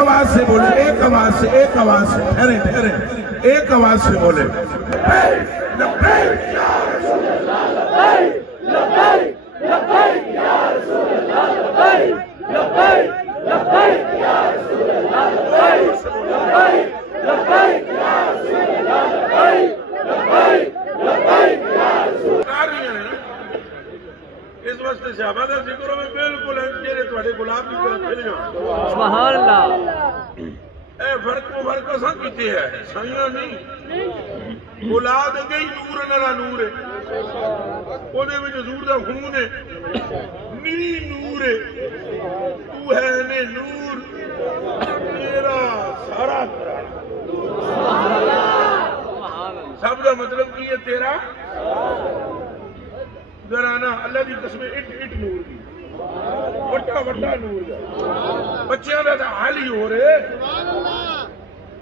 آواز سے بولے، ایک آواز سے، ایک آواز سے، ٹھہرے ٹھہرے، ایک آواز سے بولے لبیک لبیک یا رسول اللہ، لبیک لبیک لبیک یا رسول اللہ، لبیک لبیک لبیک یا رسول اللہ، لبیک لبیک لبیک یا رسول اللہ، لبیک لبیک لبیک یا رسول اللہ۔ اس وقت صحابہ دا ذکر میں بالکل جڑے تواڈے گلاب دی طرح کھل جاؤ، سبحان اللہ۔ اے فرق و فرق اساں کیتے ہے، سائیاں نہیں، اولاد گئی نور نالا نور ہے، او دے وچ حضور دا خون ہے، نی نور ہے، تو ہے نے نور تیرا سارا سبحان اللہ۔ سب دا مطلب کی ہے تیرا درانا، اللہ دی قسم اٹ نور دی، وٹا وٹا نور دا، بچیاں دا حال ہی ہو رہے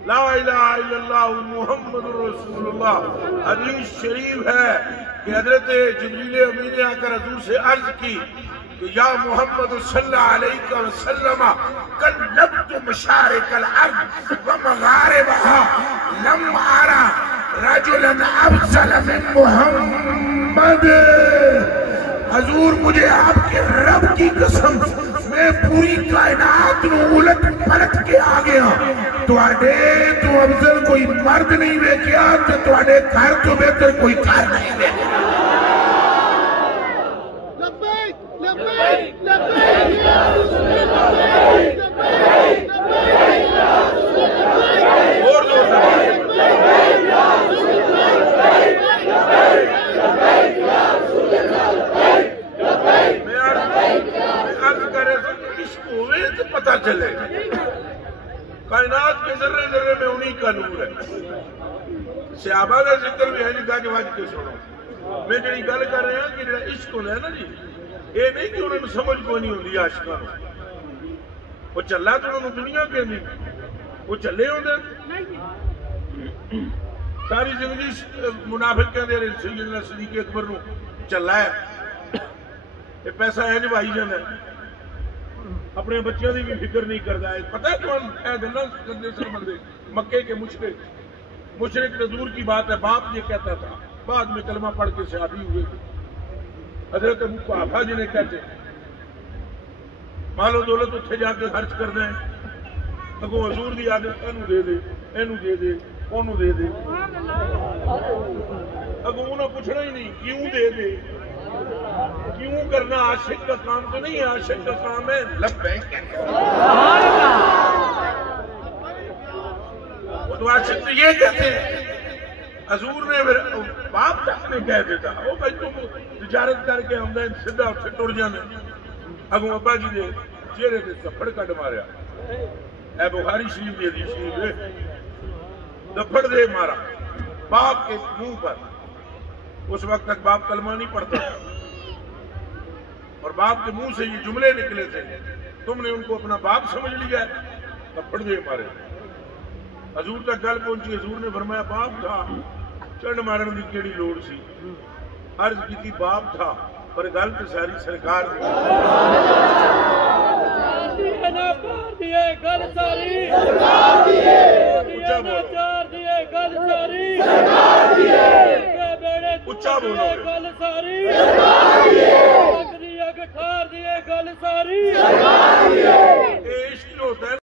لا الہ الا اللہ محمد رسول اللہ۔ حدیث شریف ہے کہ حضرت جبریل امین نے آ کر حضور سے عرض کی کہ یا محمد صلی اللہ علیہ وسلم قلبت مشارق الارض ومغاربها لم ارى رجلا افضل من محمد۔ حضور مجھے آپ کے رب کی قسم میں پوری کائنات نو الٹ پلٹ کے آ گیا، تو افضل کوئی مرد نہیں ویکھیا تے تواڈے گھر تو بہتر کوئی گھر نہیں ویکھیا۔ لبیک لبیک لبیک یا رسول اللہ، لبیک لبیک لبیک یا رسول اللہ، اور زور سے لبیک یا رسول اللہ، لبیک لبیک لبیک یا رسول اللہ، لبیک لبیک۔ میں عرض کرے تو عشق ہوئے تو پتہ چلے کائنات کے ذرے ذرے میں انہی کا نور ہے۔ صحابہ کا ذکر بھی ہے جی کہ واجب کے سنو، میں جڑی گل کر رہے ہیں کہ جڑا عشق ہونا ہے نا جی، یہ نہیں کہ انہوں نے سمجھ کو نہیں ہوندی عاشقاں نوں، وہ چلا تو انہوں نے دنیا کے نہیں، وہ چلے ہوندے ساری زندگی منافق کہندے رہے سیدنا صدیق اکبر نو چلا ہے، یہ پیسہ ہے جو آئی جانا ہے، اپنے بچوں کی بھی فکر نہیں کرتا ہے۔ پتہ ہے کون ہے گلاں کرنے سے بندے مکے کے مشرک دور کی بات ہے، باپ یہ کہتا تھا، بعد میں کلمہ پڑھ کے شادی ہوئے، حضرت ابو قحافہ جنہیں کہتے مال و دولت اتھے جا کے خرچ کر دیں، اگوں حضور دی عادت اینو دے دے، اینو دے دے، اونو دے دے، اگوں انہوں پوچھنا ہی نہیں کیوں دے دے، کیوں کرنا عاشق کا کام تو نہیں ہے، عاشق کا کام ہے لبیک کہنا۔ وہ تو عاشق تو یہ کہتے ہیں، حضور نے باپ تک نے کہہ دیتا وہ بھائی تم تجارت کر کے آمدین سدھا اتنے ٹر جانے، اگوں ابا جی نے چہرے سے تھپڑ کٹ ماریا، اے بخاری شریف دی حدیث شریف ہے، تھپڑ دے مارا باپ کے منہ پر۔ اس وقت تک باپ کلمہ نہیں پڑھتا اور باپ کے منہ سے یہ جملے نکلے تھے، تم نے ان کو اپنا باپ سمجھ لیا ہے، تھپڑ دے مارے۔ حضور تک گل پہنچی، حضور نے فرمایا باپ تھا چنڈ مارن کی کیڑی لوڑ سی، عرض کی تھی باپ تھا پر گل تو ساری سرکار دی۔ اچھا بولو گل ساری